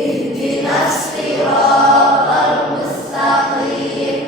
Ihdinas siratal mustaqim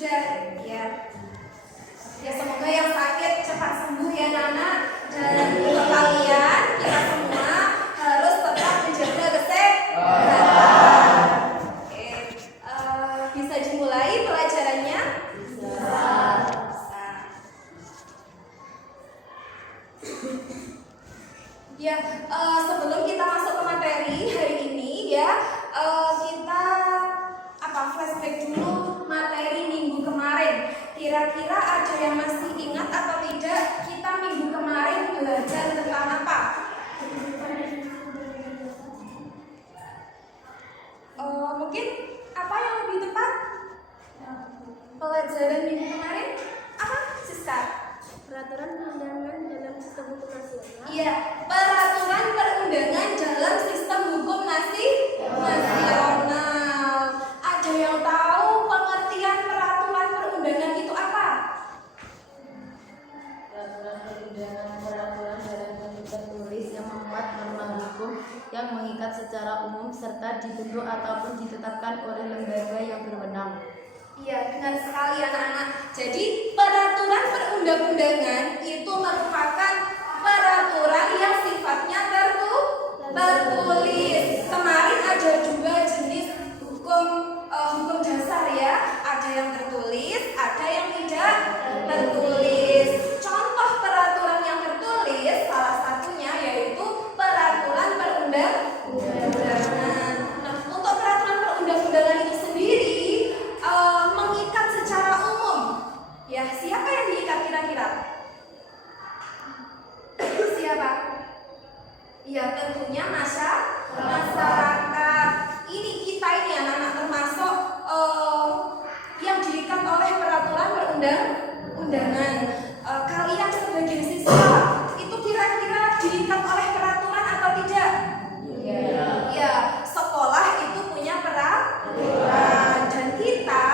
Sudah ya. Ya semoga yang sakit cepat sembuh ya Nana. Dan untuk kalian kita semua harus tetap menjaga kesehatan. Oke, bisa dimulai pelajarannya? Bisa. Ya, sebelum kita masuk ke materi hari ini ya, kita flashback dulu materi minggu kemarin. Kira-kira ada yang masih ingat atau tidak kita minggu kemarin belajar tentang apa? Mungkin apa yang lebih tepat? Pelajaran minggu kemarin apa, Siska? Peraturan perundangan dalam sistem hukum nasional. Iya, peraturan perundangan dalam sistem hukum nasional. Ada yang tahu pengertian peraturan perundangan itu apa? Peraturan dalam bentuk tertulis yang memuat norma hukum yang mengikat secara umum serta dibentuk ataupun ditetapkan oleh lembaga yang berwenang. Iya, benar sekali anak-anak. Jadi peraturan perundang-undangan itu merupakan peraturan yang sifatnya tertulis. Kemarin ada dua jenis hukum dasar ya. Ada yang tertulis, ada yang tidak tertulis. Contoh peraturan yang tertulis salah satunya yaitu peraturan perundang-undangan. Nah, untuk peraturan perundang-undangan itu sendiri mengikat secara umum. Ya, siapa yang diikat kira-kira? Siapa? Ya, tentunya masyarakat. Ini kita ini anak-anak termasuk yang diikat oleh peraturan perundang-undangan. Kalian sebagai siswa itu kira-kira diikat oleh peraturan atau tidak? Iya. Ya, sekolah itu punya peraturan dan kita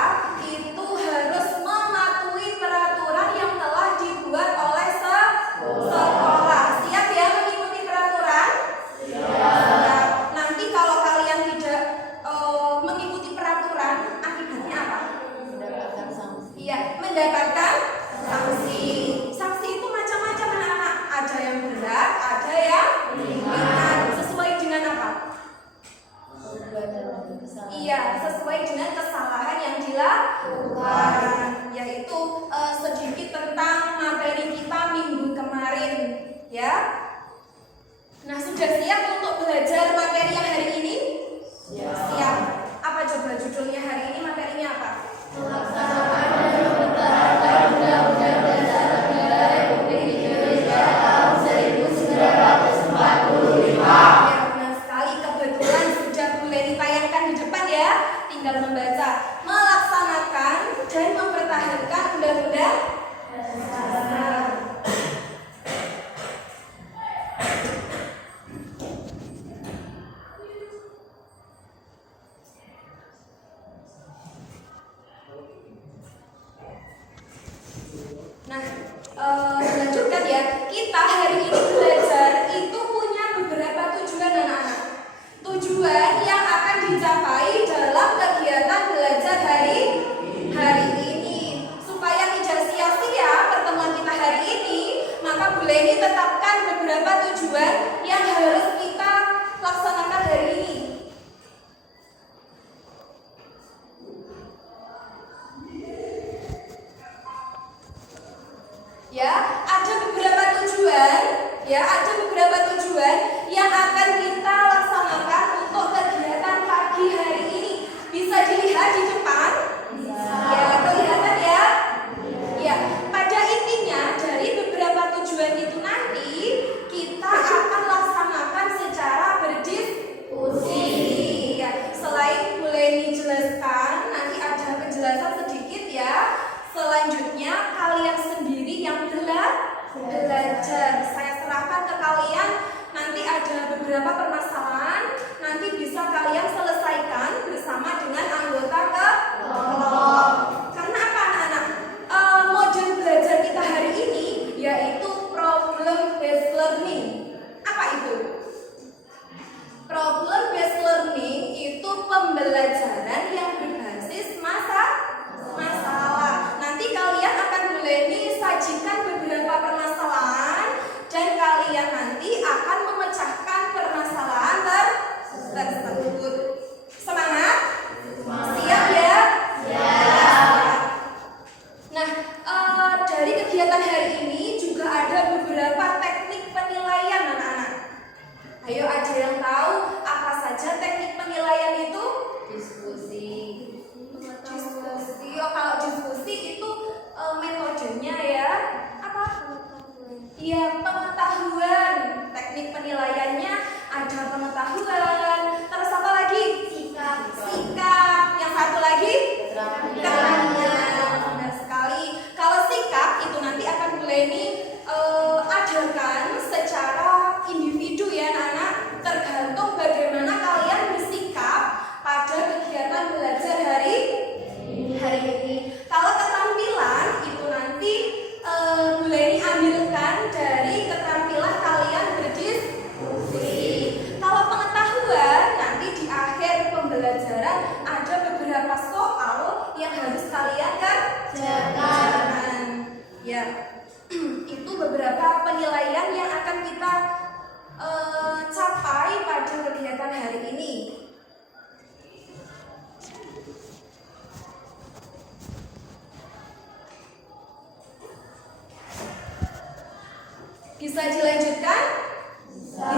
itu harus mematuhi peraturan yang telah dibuat oleh sekolah. Siap ya mengikuti peraturan? Siap. Nanti kalau kalian tidak mengikuti peraturan, akibatnya apa? Mendapatkan sanksi. Iya, mendapatkan sanksi. Sanksi itu macam-macam anak-anak. Ada yang berat, ada yang ringan. Sesuai dengan apa? Iya, sesuai dengan kesalahan yang dilakukan. Yaitu sedikit tentang materi kita minggu kemarin, ya. Nah, sudah siap untuk belajar materi yang hari ini? Siap. Apa coba judulnya hari ini, materinya apa? Melaksanakan dan mempertahankan Undang-Undang Dasar Negara Republik Indonesia tahun 1945. Ya, benar sekali. Kebetulan sudah boleh ditayangkan di depan ya. Tinggal membaca. Melaksanakan dan mempertahankan Undang-Undang Dasar. Nah, lanjutkan ya. Kita hari ini belajar itu punya beberapa tujuan anak-anak. Tujuan yang akan dicapai dalam kegiatan belajar hari ini. Supaya tidak sia-sia pertemuan kita hari ini, maka Bu Leni tetapkan beberapa tujuan yang harus kita laksanakan hari ini. Ya, ada beberapa tujuan yang akan kita laksanakan untuk kegiatan pagi hari ini. Bisa dilihat di depan? Ya, kelihatan ya? Ya, pada intinya dari beberapa tujuan itu nanti kita akan laksanakan secara berdiskusi. Ya, selain boleh dijelaskan, nanti ada penjelasan sedikit ya. Selanjutnya kalian sendiri yang belajar. Saya serahkan ke kalian Bisa dilanjutkan? Bisa?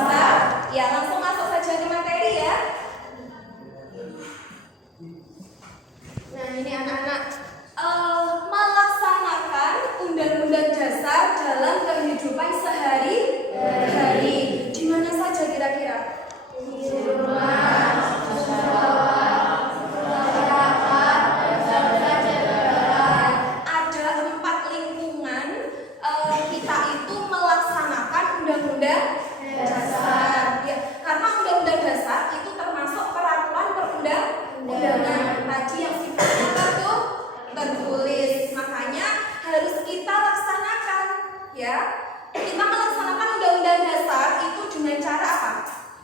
Ya, langsung masuk saja ke materi ya. Nah, ini anak-anak melaksanakan undang-undang dasar dalam kehidupan sehari-hari. Di mana saja kira-kira? Di rumah, sekolah, masyarakat, ada 4 lingkungan kita itu melaksanakan undang-undang dasar. Ya, karena undang-undang dasar itu termasuk peraturan perundang-undangan. Tadi yang sifatnya apa tuh? Tertulis. Makanya harus kita laksanakan, ya. Kita melaksanakan undang-undang dasar itu dengan cara apa?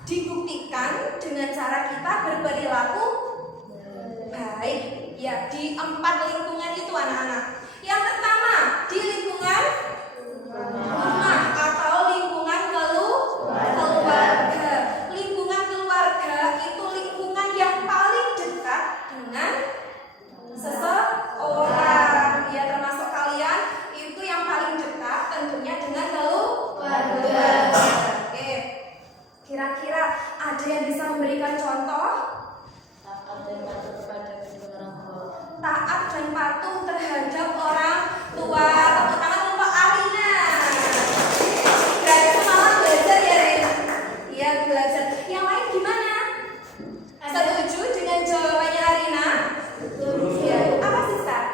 Dibuktikan dengan cara kita berperilaku baik. Ya, di 4 lingkungan itu anak-anak. Yang pertama, di lingkungan rumah atau lingkungan keluarga. Lingkungan keluarga itu lingkungan yang paling dekat dengan seseorang. Ya, termasuk kalian itu yang paling dekat tentunya dengan keluarga. Oke. Kira-kira ada yang bisa memberikan contoh? Taat dan patuh terhadap orang tua. Tepuk tangan untuk Arina. Kira-kira malah belajar ya, Rin? Iya, belajar. Yang lain gimana? Setuju dengan jawabannya Arina? Iya. Apa sih, Kak?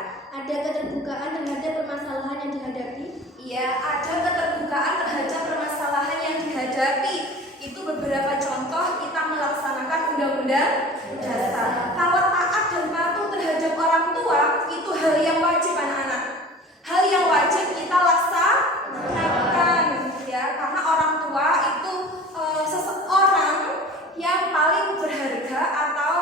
Ada keterbukaan terhadap permasalahan yang dihadapi. Iya, ada keterbukaan terhadap permasalahan yang dihadapi. Itu beberapa contoh kita melaksanakan undang-undang dasar. Kalau taat dan patuh terhadap orang tua itu hal yang wajib anak-anak. Hal yang wajib kita laksanakan, ya, karena orang tua itu seseorang yang paling berharga atau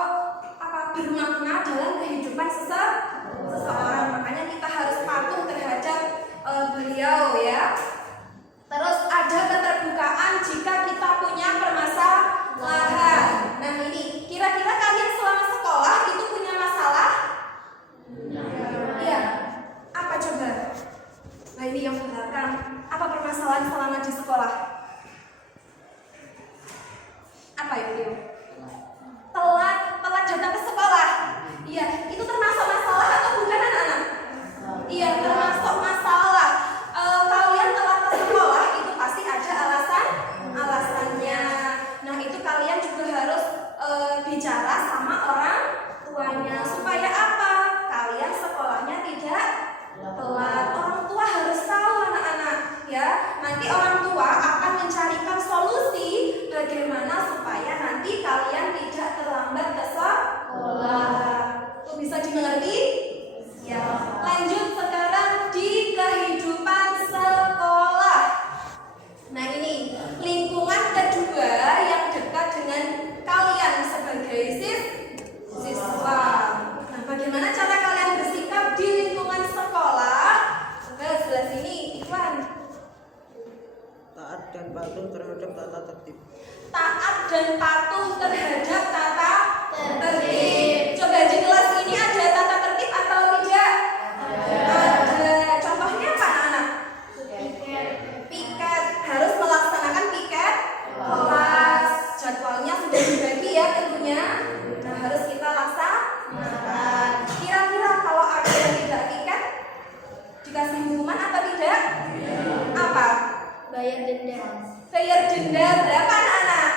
bermakna dalam kehidupan seseorang. Makanya kita harus patuh terhadap beliau, ya. Terus ada keterbukaan jika kita punya permasalahan. Nah, ini kira-kira kalian selama sekolah itu punya masalah? Iya. Apa coba? Nah, ini yang belakang. Apa permasalahan selama di sekolah? Apa itu? Telat datang ke sekolah. Iya, itu termasuk masalah atau bukan anak-anak? Iya, termasuk masalah. Kalian telat ke sekolah itu pasti ada alasannya. Nah, itu kalian juga harus bicara sama orang tuanya supaya apa? Kalian sekolahnya tidak telat. Orang tua harus tahu anak-anak, ya. Nanti orang tua akan mencarikan solusi bagaimana supaya nanti kalian tidak terlambat ke sekolah. Itu bisa dimengerti? Ya. Lanjut sekarang di kehidupan sekolah. Nah, ini lingkungan kedua yang dekat dengan kalian sebagai siswa. Nah, bagaimana cara kalian bersikap di lingkungan sekolah? Coba sebelah sini, Ikhwan. Taat dan patuh terhadap tata tertib. Taat dan patuh terhadap tata tertib. Coba di kelas ini ada tata tertib atau tidak? Ada. Contohnya apa, anak-anak? Piket. Harus melaksanakan piket kelas. Jadwalnya sudah dibagi ya tentunya. Nah, harus kita laksanakan. Kira-kira kalau ada yang tidak piket, dikasih hukuman atau tidak? Apa? Bayar denda. Bayar denda berapa anak-anak?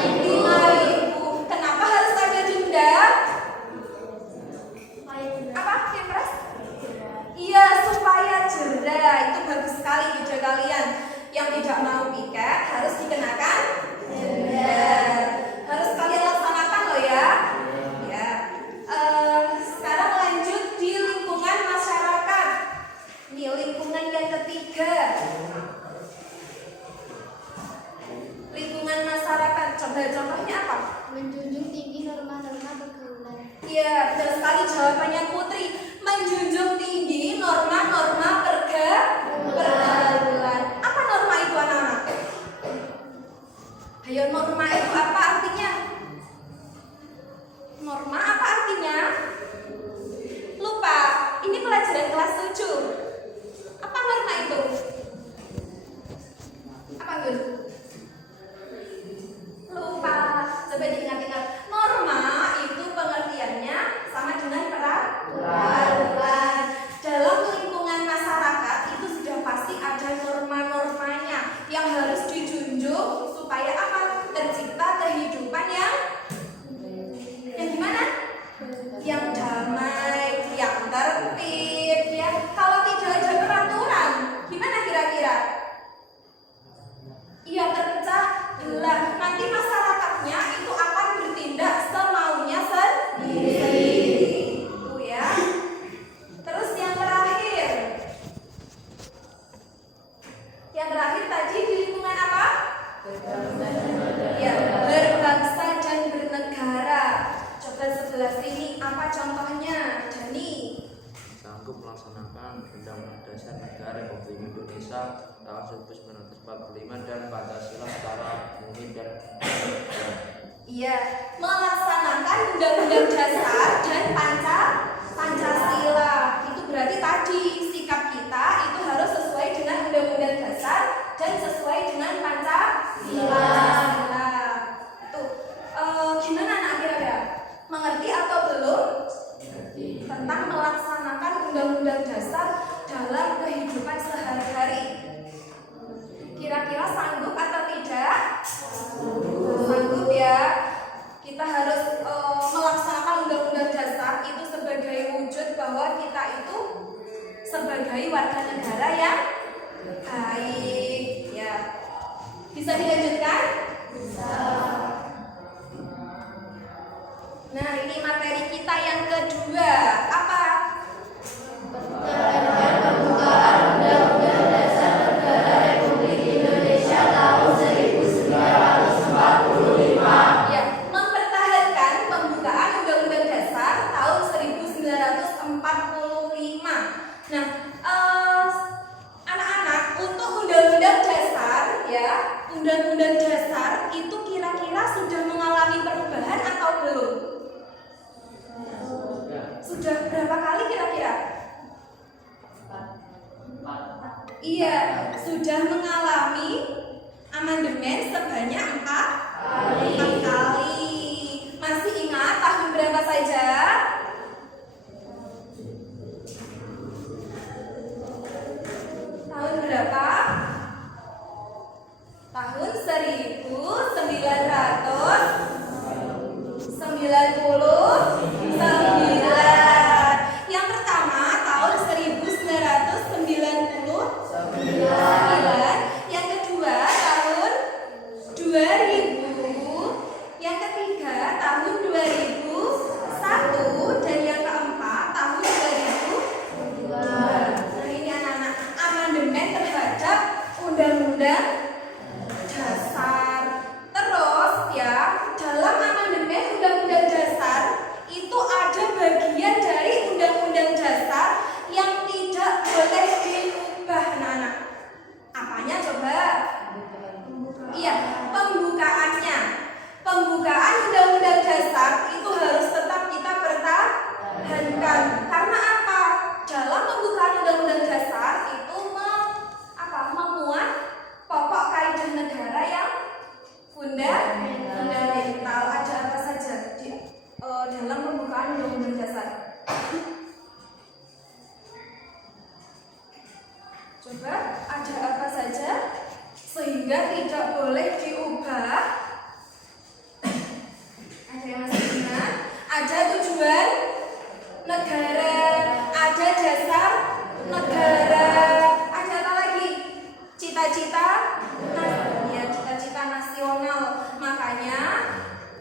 5.000. Kenapa harus ada denda? Apa? Yang keras? Iya, supaya jera. Itu bagus sekali ide kalian. Yang tidak mau piket harus dikenakan denda. Harus kalian laksanakan loh ya. Ya. Sekarang lanjut di lingkungan masyarakat. Ini lingkungan yang ketiga. Lingkungan masyarakat. Coba contohnya apa? Menjunjung tinggi norma-norma pergaulan. Iya, benar sekali jawabannya Putri. Menjunjung tinggi norma-norma pergaulan. Apa norma itu anak-anak? Ayo, norma itu apa artinya? Norma apa artinya? Lupa. Ini pelajaran kelas 7. Apa norma itu? melaksanakan Undang-Undang Dasar Negara Republik Indonesia tahun 1945 dan Pancasila secara murni dan Iya, melaksanakan Undang-Undang Dasar dan Pancasila. Itu berarti tadi sikap kita itu harus sesuai dengan Undang-Undang Dasar dan sesuai dengan Pancasila. Tuh, gimana anak kira-kira? Mengerti atau belum? Tentang melaksanakan Undang-Undang Dasar dalam kehidupan sehari-hari. Kira-kira sanggup atau tidak? Sanggup ya. Kita harus melaksanakan Undang-Undang Dasar itu sebagai wujud bahwa kita itu sebagai warga negara yang baik ya. Bisa dilanjutkan? Bisa. Nah, ini materi kita yang kedua. Apa? Pembukaan Undang-Undang Dasar Negara Republik Indonesia tahun 1945. Ya, mempertahankan pembukaan Undang-Undang Dasar tahun 1945. Nah, anak-anak, untuk Undang-Undang Dasar ya, Undang-Undang Dasar itu kira-kira sudah mengalami perubahan atau belum? Sudah berapa kali kira-kira? Iya, sudah mengalami amandemen sebanyak 4 kali. Masih ingat tahun berapa saja? Tahun berapa? Tahun 1999. Yang pertama tahun 1999. Yang kedua tahun 2000. Yang ketiga tahun 2001 dan yang keempat tahun 2002. Nah, ini anak-anak, amandemen terhadap Undang-Undang Dasar. Terus ya, dalam amandemen Undang-Undang Dasar itu ada bagian dari Undang-Undang Dasar yang tidak boleh diubah, anak-anak. Apanya coba? Iya, pembukaannya. Pembukaan Undang-Undang Dasar itu harus tetap kita pertahankan. Karena apa? Dalam pembukaan Undang-Undang Dasar itu memuat pokok kaidah negara yang fundamental. Ada apa saja di dalam pembukaan Undang-Undang Dasar? Coba, ada apa saja sehingga tidak boleh diubah? Ada yang masih ingat? Ada tujuan negara, ada dasar negara, ada apa lagi? Cita-cita nasional. Makanya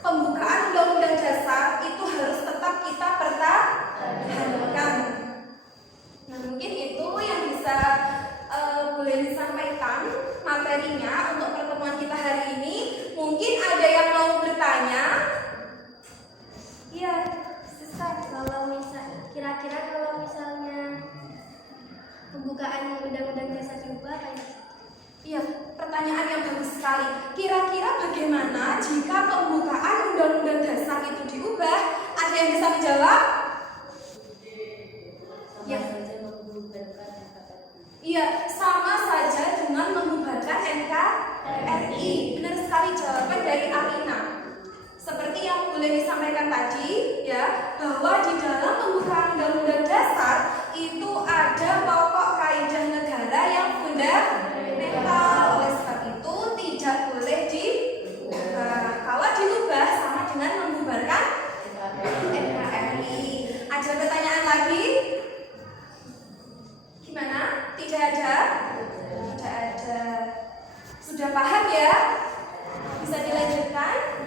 pembukaan Undang-Undang Dasar itu harus tetap kita pertahankan. Nah, mungkin itu yang bisa boleh disampaikan materinya untuk pertemuan kita hari ini. Mungkin ada yang mau bertanya? Iya, Kira-kira kalau misalnya pembukaan Undang-Undang Dasar diubah apa ya? Iya, pertanyaan yang bagus sekali. Kira-kira bagaimana jika pembukaan Undang-Undang Dasar itu diubah? Ada yang bisa menjawab? Ya. Iya, sama saja dengan membubarkan NKRI. Benar sekali jawaban dari Alina. Seperti yang boleh disampaikan tadi, ya, bahwa di dalam pembukaan Undang-Undang Dasar itu ada pokok kaidah negara yang fundamental. Oleh sebab itu tidak boleh diubah. Kalau diubah sama dengan membubarkan NKRI. Ada pertanyaan lagi? Gimana? Tidak ada? Tidak ada. Sudah paham ya? Bisa dilanjutkan?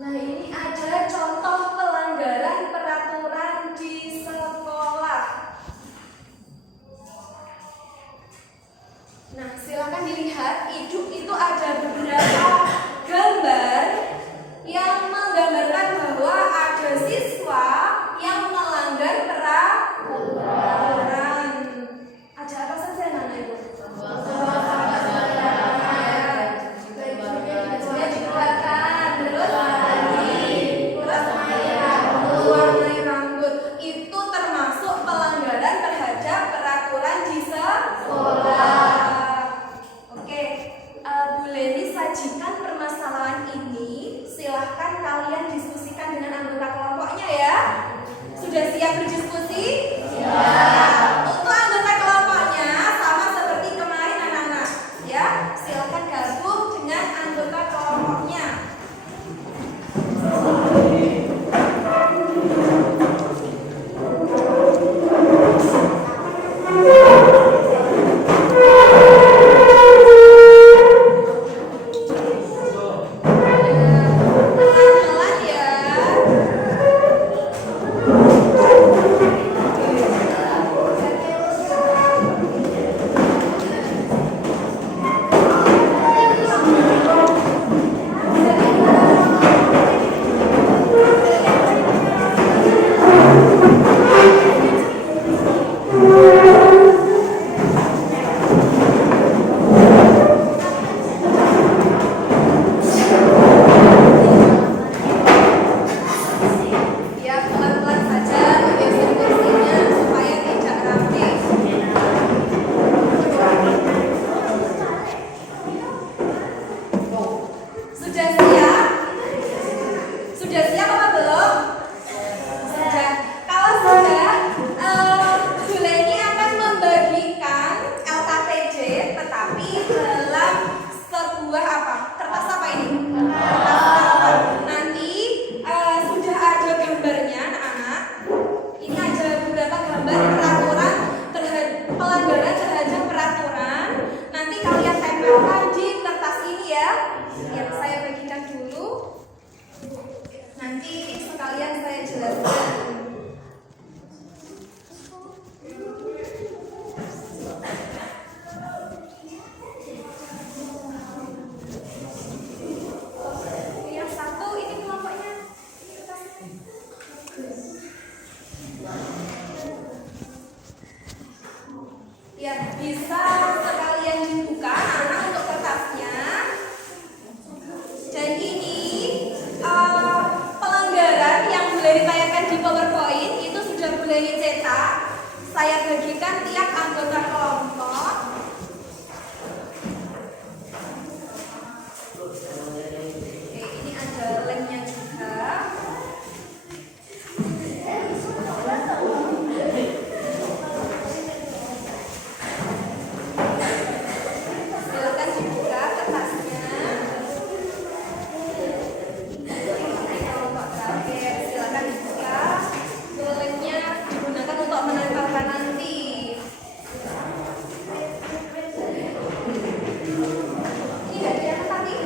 Nah, ini ada contoh pelanggaran Untuk anggota kelompoknya sama seperti kemarin anak-anak, ya. Silakan gabung dengan anggota kelompoknya. Pelan-pelan ya. Ya, pelan-pelan saja bergeser kursinya supaya tidak ramping. Sudah siap? Sudah siap apa belum? Sudah. Kalau sudah, Jule ini akan membagikan LKPJ, tetapi dalam sebuah apa? Kertas apa ini? Kertas karton. Nanti sudah ada gambarnya, anak-anak. Ini ada beberapa gambar peraturan pelanggaran terhadap peraturan. Nanti kalian tempelkan di kertas ini ya. Ya, saya bagikan dulu. Nanti sekalian saya jelaskan. Yang satu ini kelompoknya. Ya, bisa sekalian dibuka anak untuk kertasnya. Dan ini pelanggaran yang boleh ditayangkan di PowerPoint itu sudah boleh dicetak. Saya bagikan tiap anggota kelompok. Oke, ini ada lemnya juga. Silakan dibuka kertasnya. Kelompok terakhir, silakan dibuka. Lemnya digunakan untuk menempelkan nanti. Ini nggak kelihatan tadi?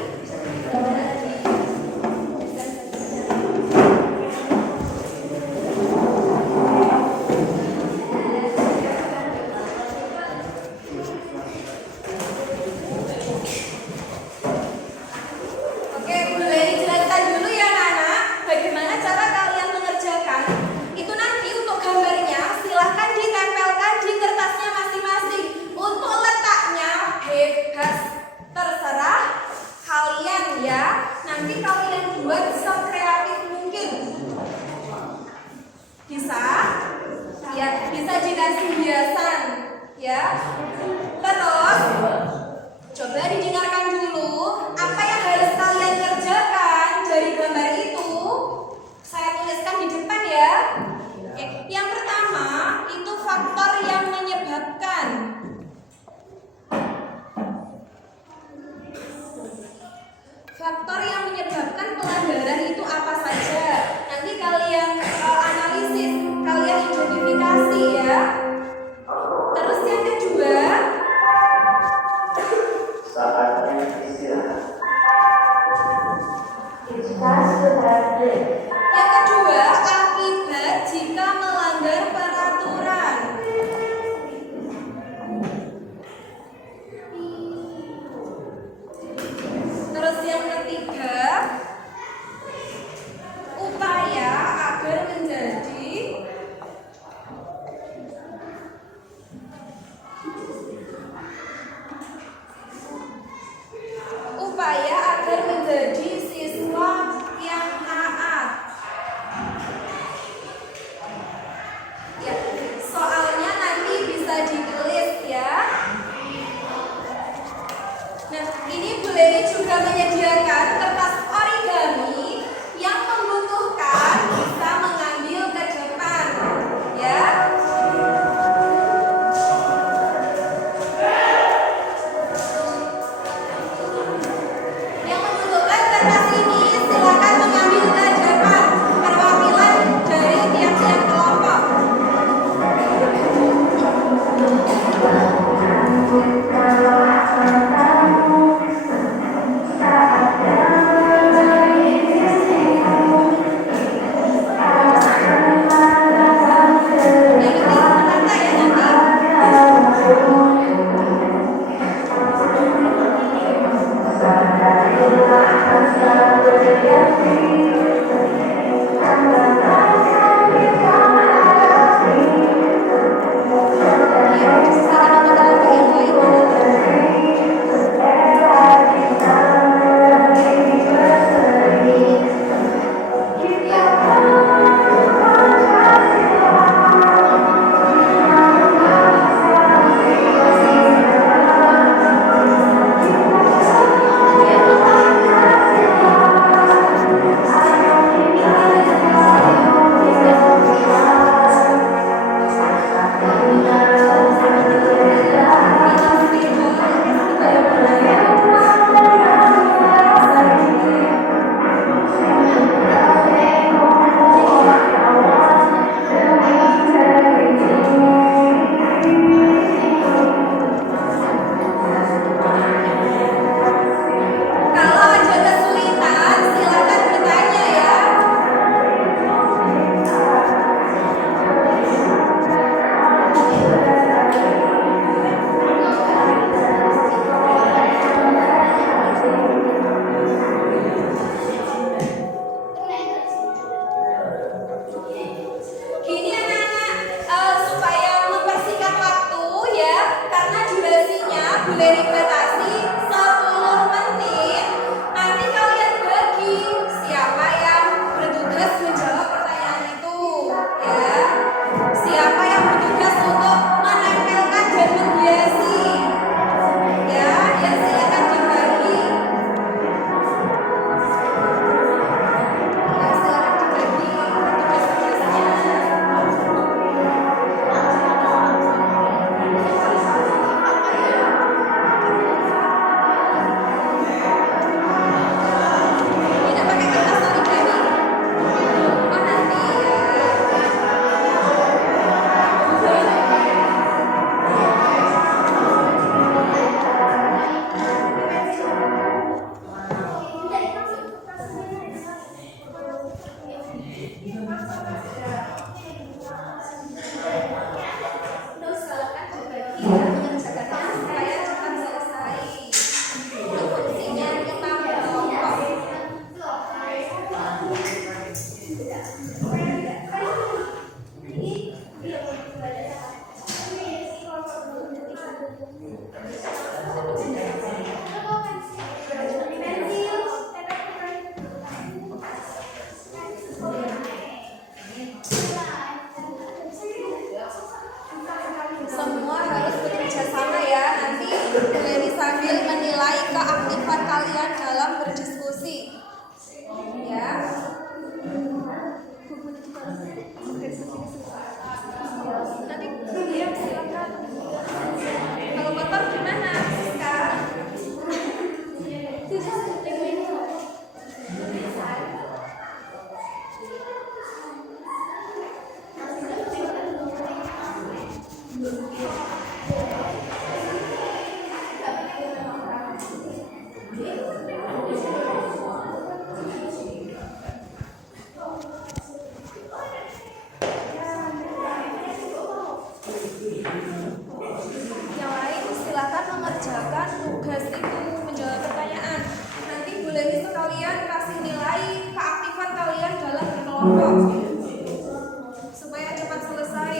Oke, boleh dijelaskan dulu ya anak-anak, bagaimana cara kalian mengerjakan. Itu nanti untuk gambarnya silahkan ditempelkan di kertasnya masing-masing. Untuk letaknya bebas, terserah kalian ya. Nanti kalian buat sekreatif mungkin. Bisa? Ya, bisa dikasih hiasan ya. Terus coba didengarkan dulu apa yang harus kalian kerjakan dari gambar itu. Saya tuliskan di depan ya. Oke. Yang pertama itu faktor yang menyebabkan. Faktor yang menyebabkan pelanggaran itu apa saja? Nanti kalian analisis, kalian identifikasi ya. Terus yang kedua, Saatnya istirahat. yang kedua akibat jika melanggar peraturan. Terus yang ketiga, upaya agar menjadi siswa yang taat. Ya, soalnya nanti bisa ditulis ya. Nah, ini Bu Leni juga menyediakan kertas origami yang membutuhkan bisa mengambil ke depan, ya. kelompok supaya cepat selesai.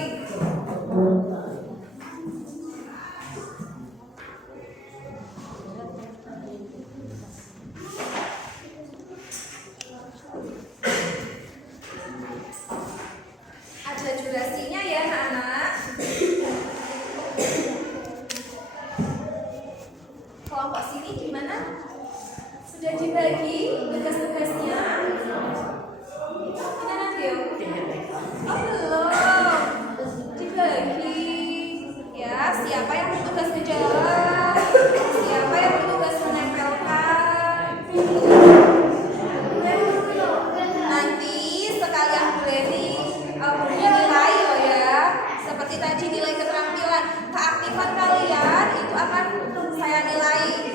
Ada durasinya ya anak-anak. Kelompok sini gimana? Sudah dibagi tugas-tugasnya? Gimana Theo? Oh belum dibagi. Ya, siapa yang bertugas menjawab? Siapa yang bertugas menempelkan? Nanti sekalian bunyi nilai loh ya. Seperti tadi nilai keterampilan, keaktifan kalian itu akan saya nilai.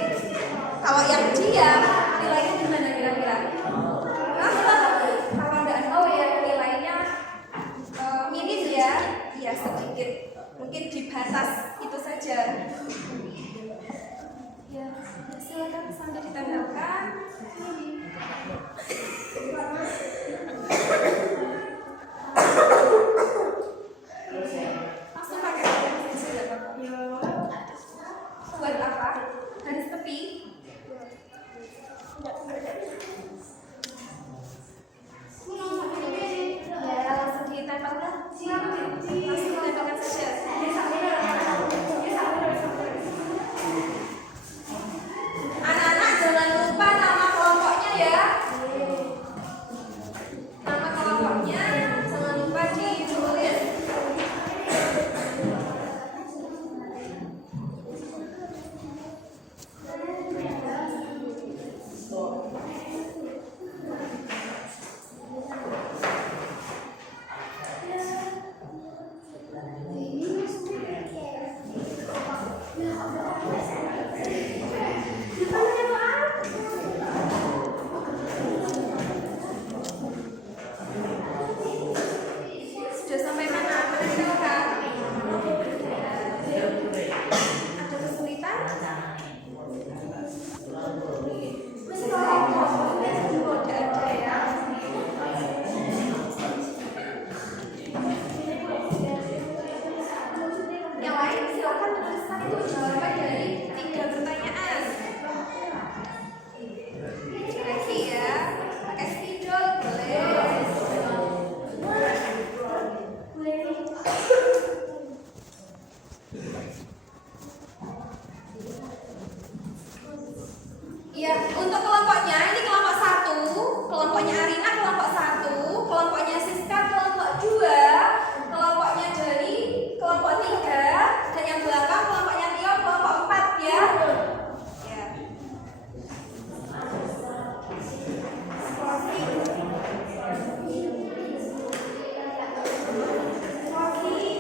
Kalau yang diam, nilainya gimana kira-kira? Kalau nggak tahu ya nilainya minim ya, ya sedikit. Mungkin di batas itu saja. Ya, silakan sambil ditambahkan. Langsung pakai saja Bapak. Buat apa? Garis tepi. Ya, langsung ditempelkan. Langsung ditempelkan saja. Anak-anak jangan lupa nama kelompoknya ya. Nama kelompoknya jangan lupa ditulis. Sudah sampai mana? Menentukan. Ada kesulitan? Tidak ada ya. Yang lain silakan tuliskan itu jawaban dari 3 pertanyaan. Lagi ya, pakai spidol boleh. Iya, untuk kelompoknya ini kelompok 1, kelompoknya Arina kelompok 1, kelompoknya Siska kelompok 2, kelompoknya Jani kelompok 3, dan yang belakang kelompoknya Tio kelompok 4 ya. Ya. Oke.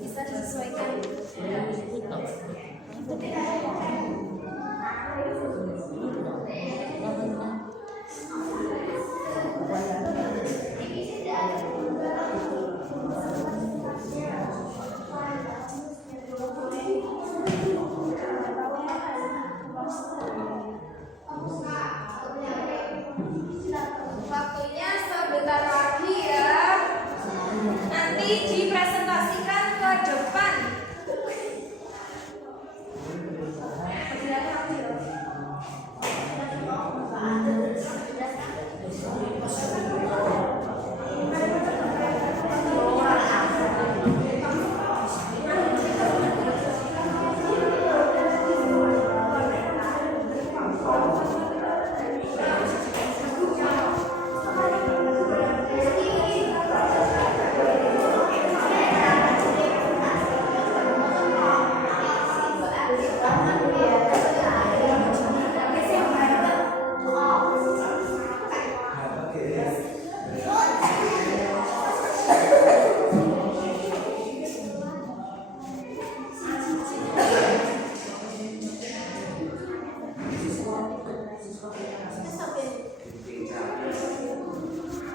Bisa disesuaikan. Waktunya sebentar lagi ya. Nanti dipresentasikan ke depan.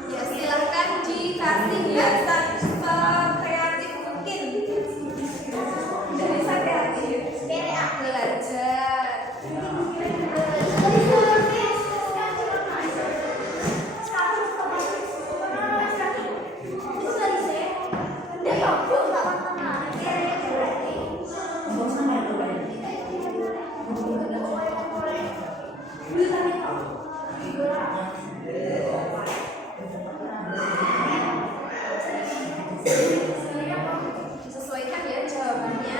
Ya silahkan dikasih hiasan sekreatif mungkin. Udah bisa kreatif. Belajar. Sesuaikan ya jawabannya.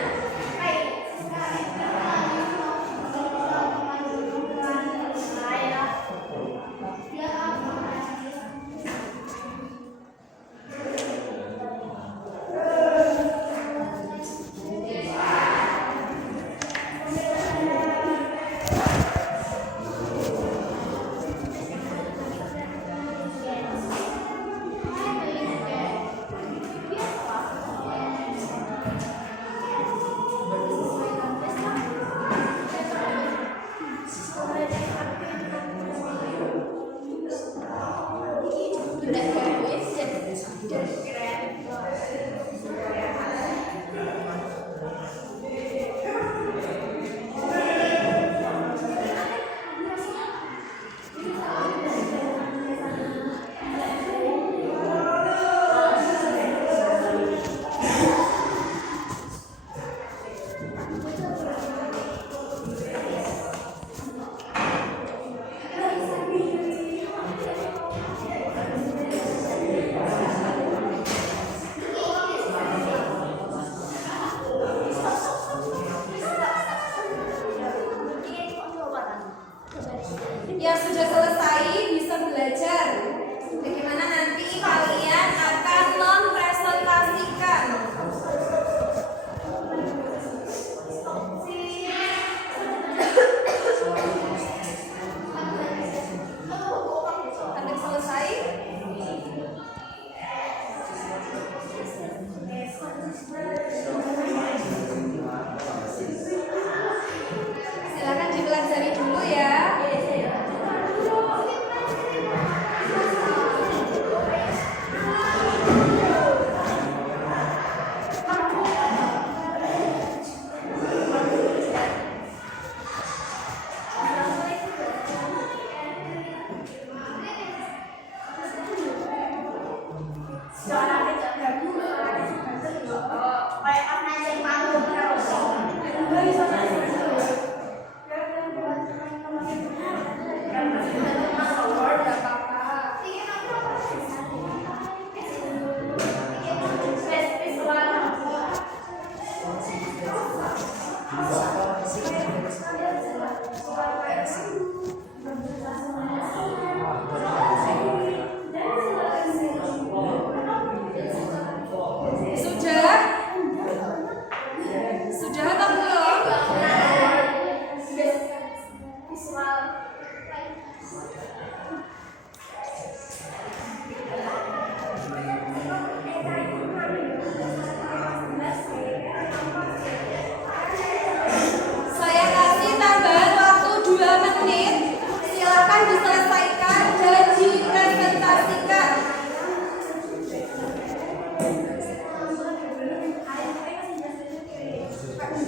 Udah bagus dan keren. Yang sudah selesai bisa belajar bagaimana nanti kalian akan mempresentasikan. Sampai selesai. Silakan dipelajari dulu ya. Sudah atau belum?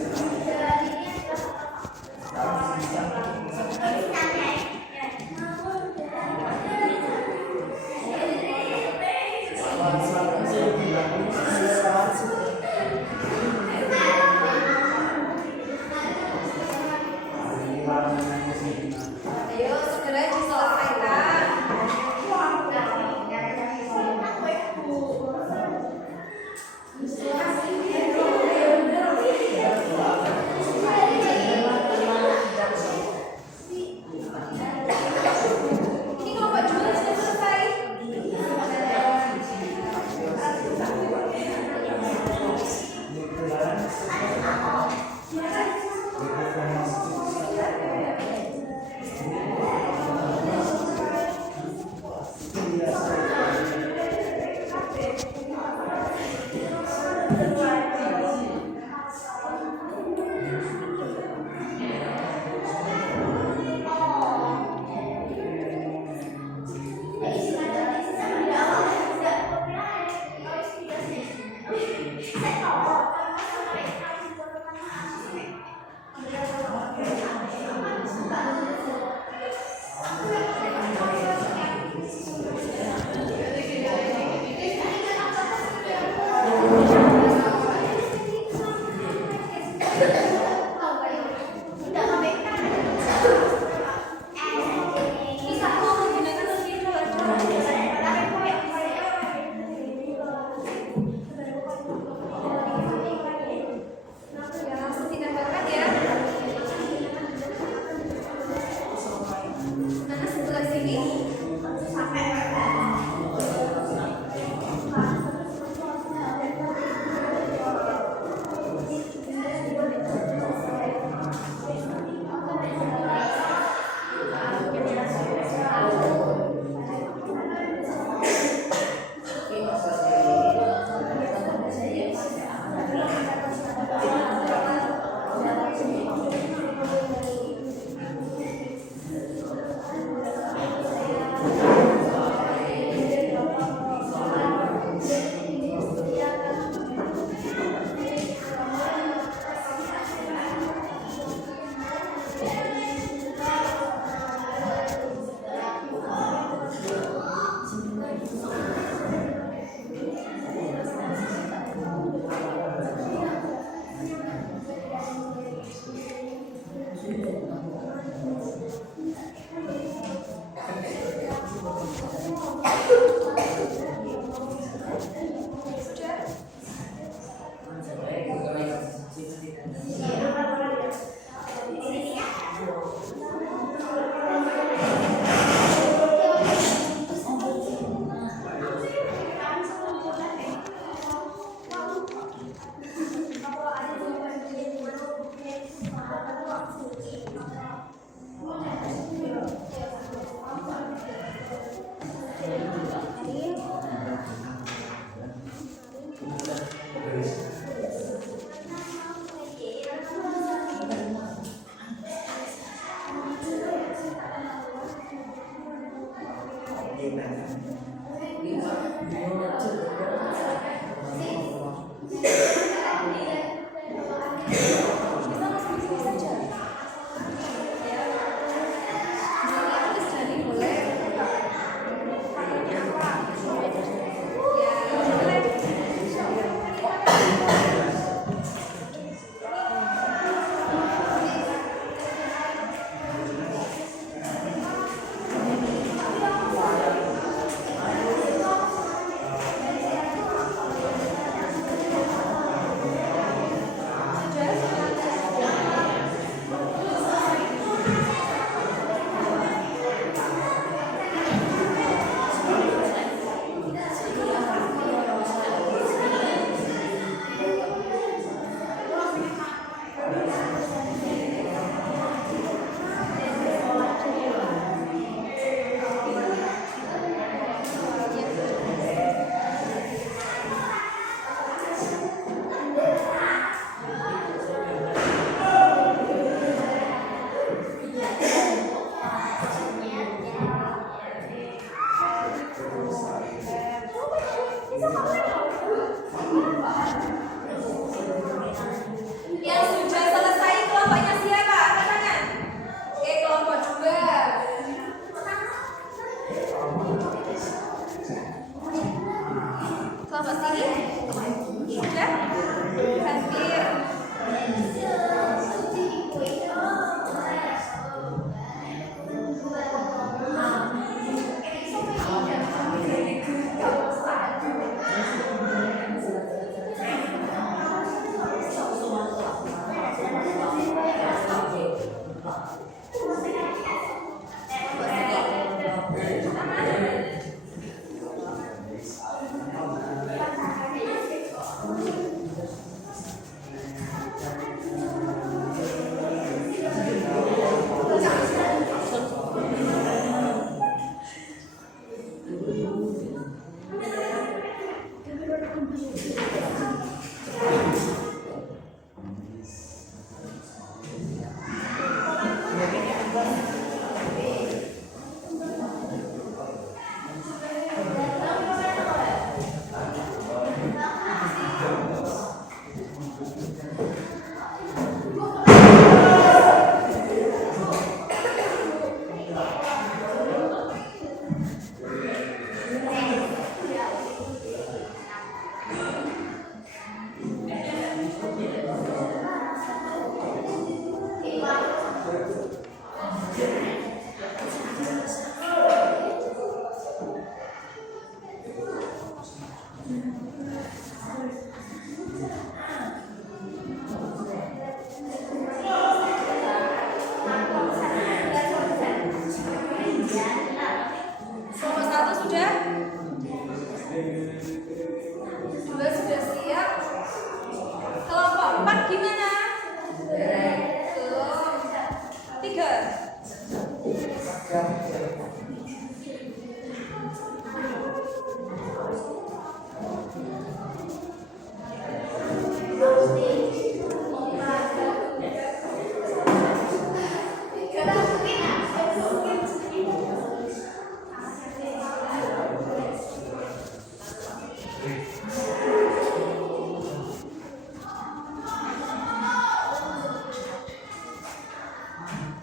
Ayo segera diselesaikan.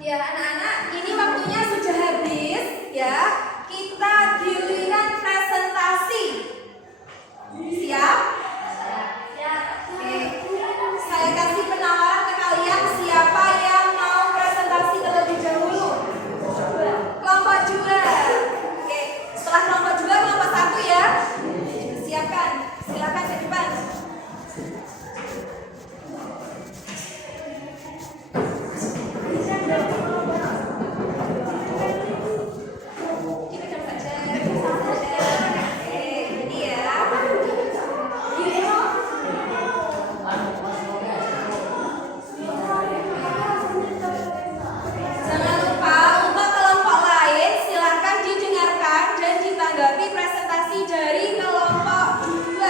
Ya anak-anak, ini waktunya sudah habis ya. Kita giliran presentasi. Siap? Oke. Saya kasih penawaran ke kalian, siapa yang mau presentasi terlebih dahulu? Kelompok 2. Oke, setelah kelompok 2, kelompok 1 ya. Siapkan, silakan ke depan. Jangan lupa untuk kelompok lain silakan didengarkan dan ditanggapi presentasi dari kelompok 2.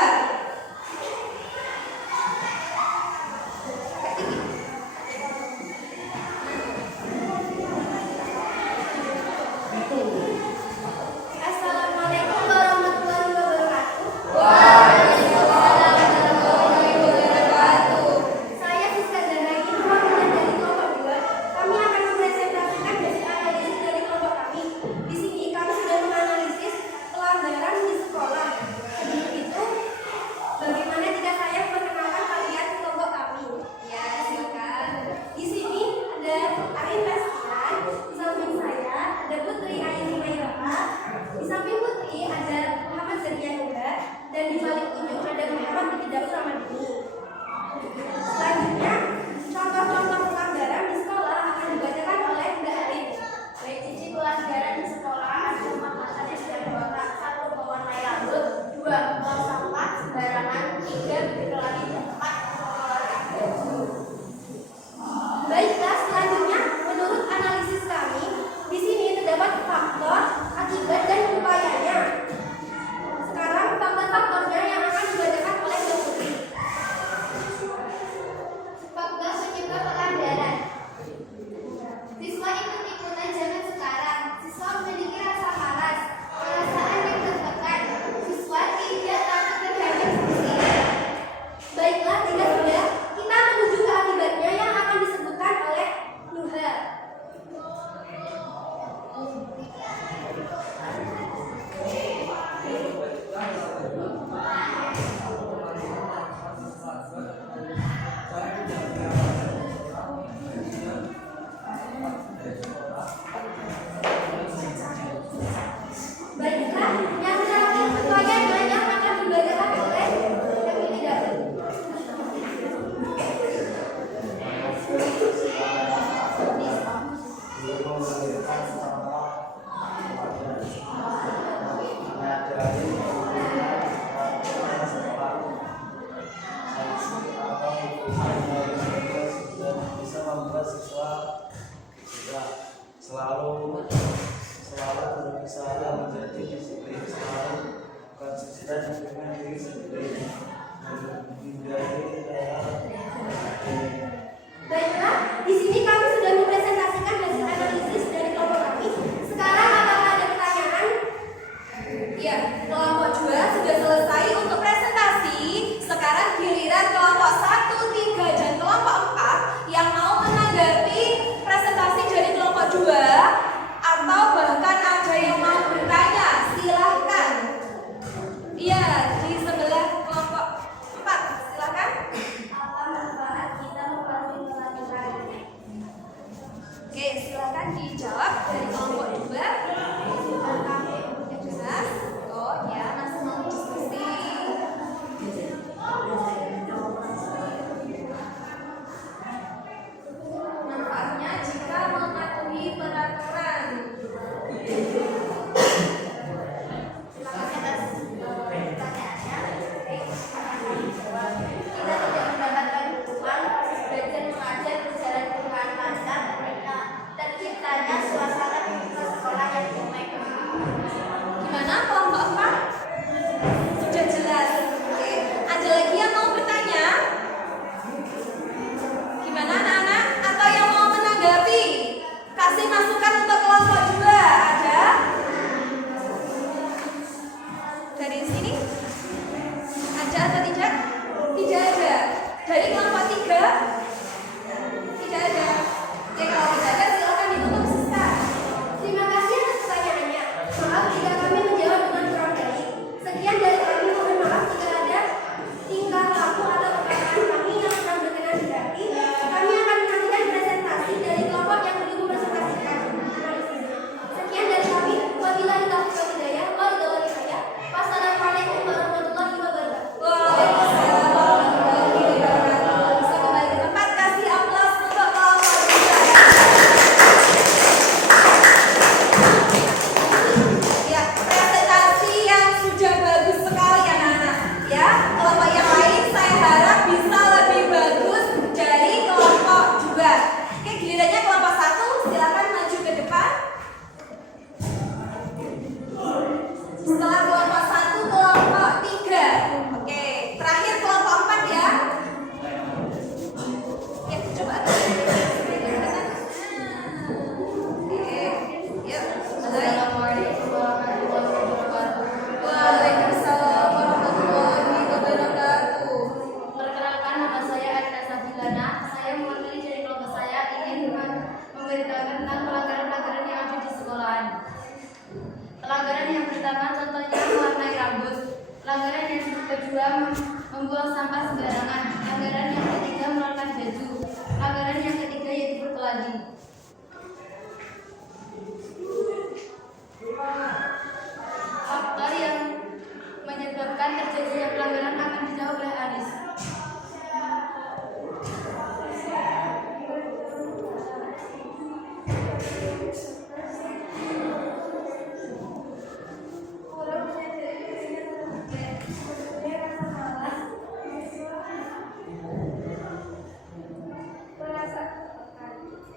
Assalamualaikum warahmatullahi wabarakatuh. Saya Siska Zahraini, perwakilan dari kelompok 2. Kami akan mempresentasikan hasil analisis dari kelompok kami. Di sini kami sudah menganalisis pelanggaran di sekolah. Sebelum itu, bagaimana jika saya memperkenalkan kalian ke kelompok kami? Ya, silakan. Di sini ada Arin Bastian, di samping saya ada Putri Aini Mairapa, di samping Putri ada Muhammad Zarianura, dan di balik ujung ada Muhammad Ibtidaul Ramadhani. Selanjutnya, contoh-contoh pelanggaran di sekolah akan dibacakan oleh Mbak Arin. Baik, sisi pelanggaran di sekolah ada makanan dan kotak, 1 mewarnai rambut, 2 membuang sampah sembarangan, 3 berkelahi, 4 mengeluarkan baju. Baiklah, selanjutnya menurut analisis kami, di sini terdapat faktor, akibat, dan upayanya. Sekarang faktor-faktornya yang akan dibacakan oleh Mbak Putri. Faktor penyebab pelanggaran. Siswa ikut-ikutan zaman sekarang. Siswa memiliki rasa malas, perasaan yang tertekan. Siswa tidak takut terhadap sanksi. Baiklah, jika sudah, kita menuju ke akibatnya yang akan disebutkan oleh Nuha. Baiklah, yang terakhir upayanya yang akan dibacakan oleh Emily Daud. Bisa membuat siswa selalu berusaha menjadi disiplin, selalu konsisten dengan diri sendiri, menghindari hal-hal. Baiklah, di sini kami sudah mempresentasikan hasil analisis dari kelompok kami. Sekarang apakah ada pertanyaan? Ya, kelompok 2 sudah selesai untuk presentasi. Sekarang giliran kelompok 1, 3, dan kelompok 4 yang mau menanggapi presentasi dari kelompok 2 atau bahkan ada yang mau bertanya, silahkan. Iya, di sebelah kelompok 4, silahkan. Apa manfaat kita mematuhi peraturan? Oke, silahkan dijawab dari kelompok 2. Jelas? Oh ya, masih mau diskusi. Manfaatnya jika mematuhi peraturan. Silakan atas pertanyaannya. Kita tidak mendapatkan uang, proses belajar mengajar berjalan dengan lancar, terciptanya suasana membuang sampah sembarangan. Pelanggaran yang ketiga, melekat baju. Pelanggaran yang ketiga yaitu berkeladi. Faktor yang menyebabkan terjadinya pelanggaran akan dijawab oleh Aris.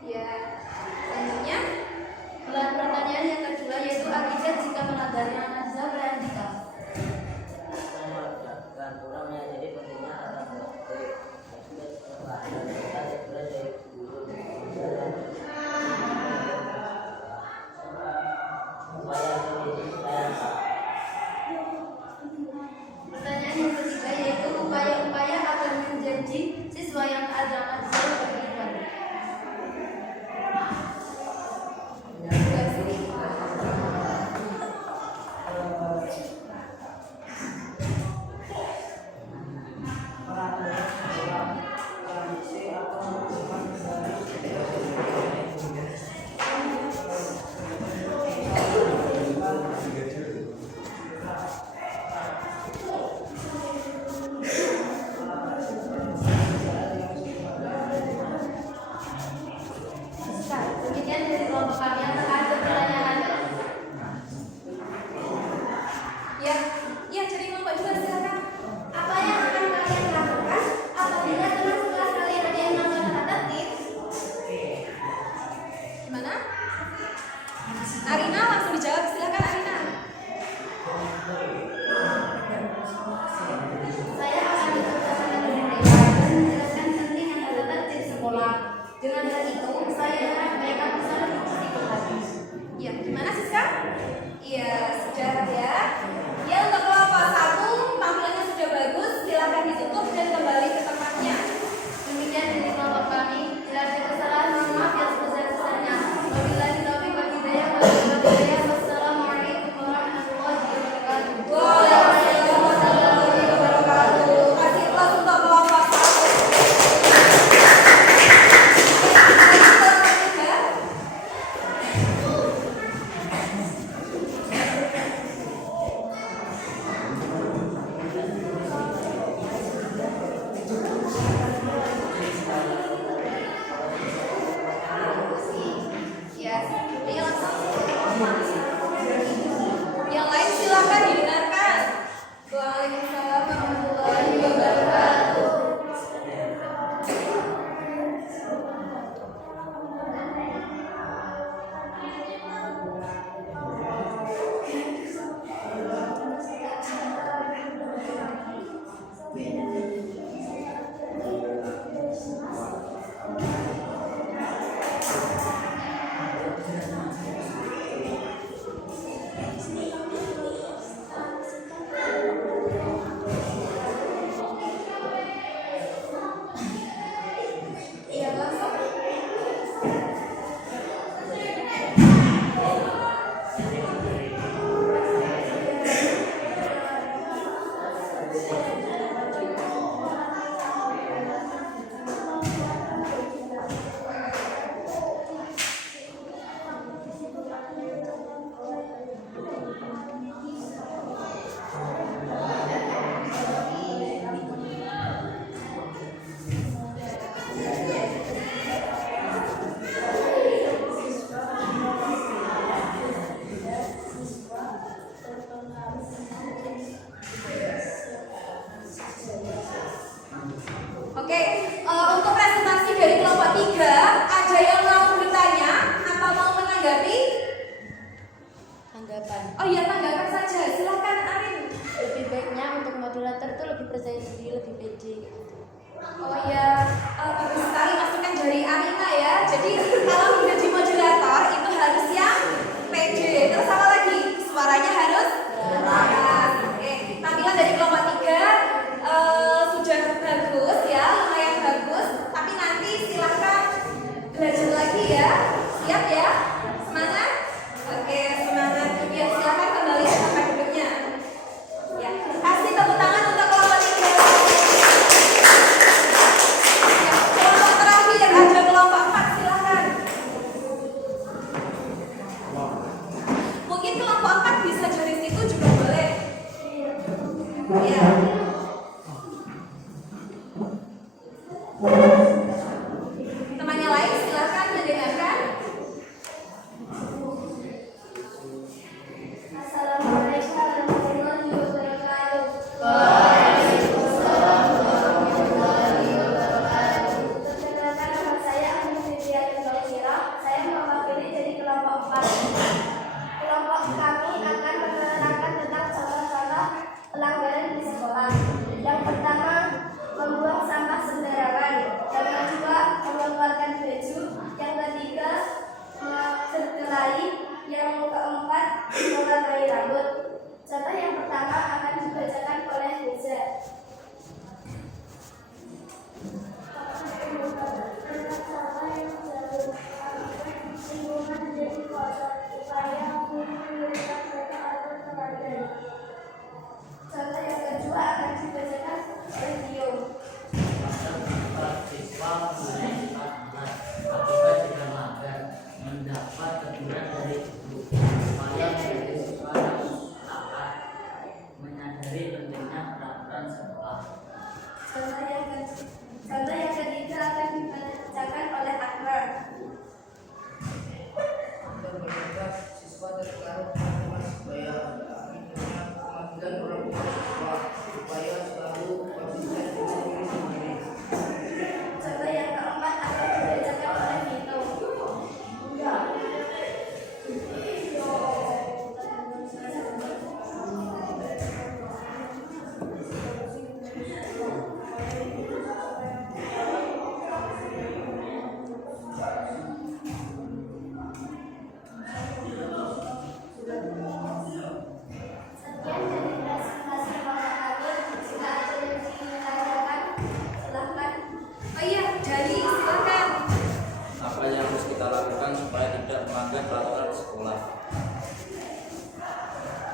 Ya, selanjutnya Pertanyaan yang kedua yaitu akibat jika melanggar Nazza Berandika. dan kurang menyadari pentingnya tata tertib Pertanyaan yang ketiga yaitu upaya-upaya agar menjadi siswa yang ada Nazza beriman. Demikian dari kelompok kami. Apakah ada pertanyaan? ya, ya jadi kelompok juga silakan. Apa yang akan kalian lakukan apabila teman sekelas kalian ada yang melanggar tata tertib? Gimana? Arina langsung dijawab, silakan Arina. Saya akan bekerja sama dengan mereka dan menjelaskan pentingnya tata tertib sekolah. Dengan hal itu, saya harap mereka bisa lebih disiplin lagi. Ya, gimana Siska? Iya, sudah ya. Ya, untuk kelompok 1 tampilannya sudah bagus, silakan ditutup dan kembali ke tempatnya. Demikian dari kelompok kami. Bila ada kesalahan, mohon maaf yang sebesar-besarnya. Wabillahi taufiq wal hidayah. Wassalamualaikum warahmatullahi wabarakatuh. Waalaikumsalam warahmatullahi wabarakatuh. Kasih plus untuk kelompok 1. Ya, ayo langsung. Yang lain silakan didengarkan. Waalaikumsalam warahmatullahi wabarakatuh. Iya, langsung. Oke, untuk presentasi dari kelompok 3, ada yang mau bertanya atau mau menanggapi? Tanggapan. Oh iya, tanggapan saja. Silakan Arin. Lebih baiknya untuk moderator itu lebih percaya diri, lebih pede. Oh iya, bagus sekali masukan dari Arina ya. Jadi kalau menjadi moderator itu harus yang pede. Terus apa lagi? Suaranya harus keras. Oke, tampilan dari kelompok 3 sudah bagus ya, lumayan bagus. Tapi nanti silakan belajar lagi ya. Siap ya? Semangat? Oke, semangat. Ya, silakan kembali ke tempat duduknya. Ya, kasih tepuk tangan untuk kelompok 3. melanggar peraturan sekolah.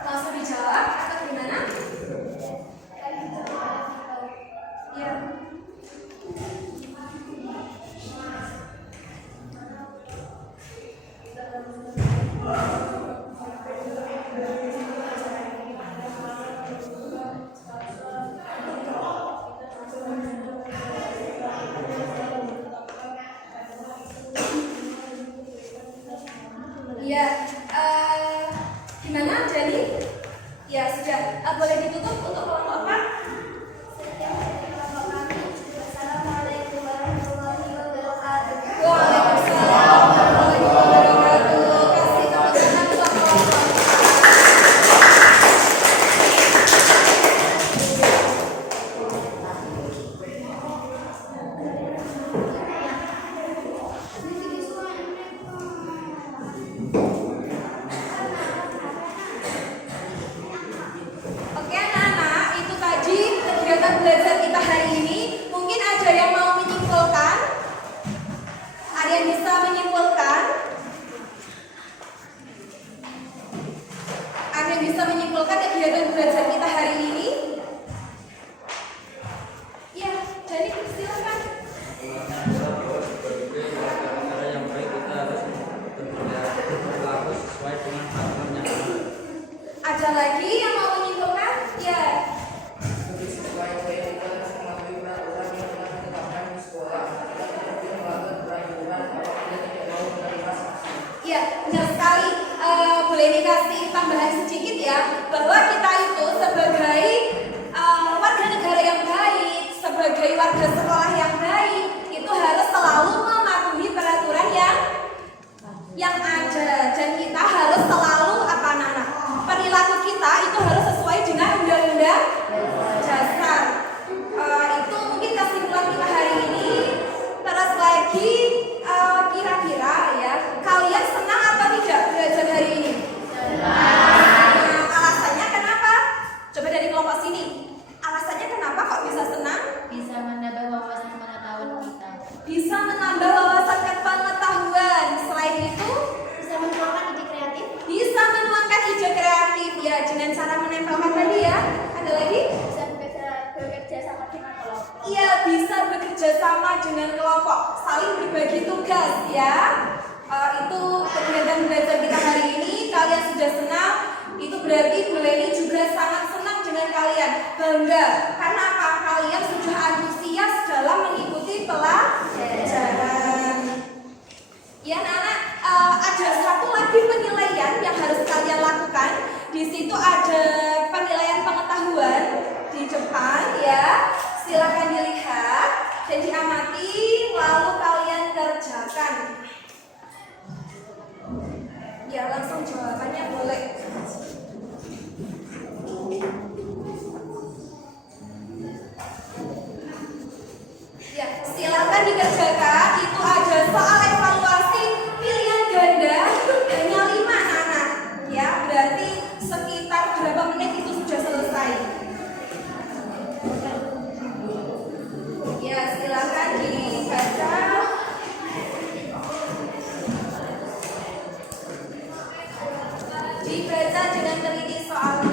Langsung dijawab atau gimana? Ya. Ya, gimana jadi? Ya sudah, boleh ditutup untuk kelompok Pak? Sekian dari kelompok kami. Wassalamualaikum warahmatullahi wabarakatuh. Waalaikumsalam warahmatullahi wabarakatuh. Kasih tepuk tangan untuk kelompok. Oke anak-anak, itu tadi kegiatan belajar kita hari ini. Mungkin ada yang mau menyimpulkan? Ada yang bisa menyimpulkan? Ada yang bisa menyimpulkan kegiatan belajar kita hari ini? Ya, jadi silakan. Sebagai warga negara yang baik, kita harus berperilaku sesuai dengan aturan yang ada. Ada lagi yang mau menyimpulkan? Ya. Ya, benar sekali. Boleh dikasih tambahan sedikit ya, bahwa kita itu sebagai warga negara yang baik, sebagai warga sekolah yang baik, itu harus selalu mematuhi peraturan yang ada, dan kita harus selalu apa anak-anak? Perilaku kita itu harus sesuai dengan undang-undang dasar. Itu mungkin kesimpulan kita hari ini. Terus lagi kira-kira ya, kalian senang atau tidak belajar hari ini? Nah, alasannya kenapa? Coba dari kelompok sini. Alasannya kenapa kok bisa senang? Bisa menambah wawasan pengetahuan kita. Bisa menambah wawasan pengetahuan. Selain itu, Bisa menuangkan ide kreatif. bisa menuangkan ide kreatif ya dengan cara menempelkan tadi ya. Ada lagi? Bisa bekerja sama dengan kelompok. Iya, bisa bekerja sama dengan kelompok, saling berbagi tugas ya. Itu kegiatan belajar kita hari ini. Kalian sudah senang, itu berarti Bu Leni juga sangat senang dengan kalian. Bangga, karena apa? Kalian sudah antusias dalam mengikuti pelajaran. Ya, anak-anak, ada satu lagi penilaian yang harus kalian lakukan. Di situ ada penilaian pengetahuan di depan ya. Silakan dilihat dan diamati, lalu kalian kerjakan. Ya, langsung jawabannya boleh. Ya, silakan dikerjakan. Itu ada soal evaluasi pilihan ganda hanya 5 anak. Ya, berarti sekitar berapa menit itu sudah selesai. Ya, silakan dibaca. Dibaca dengan teliti soalnya.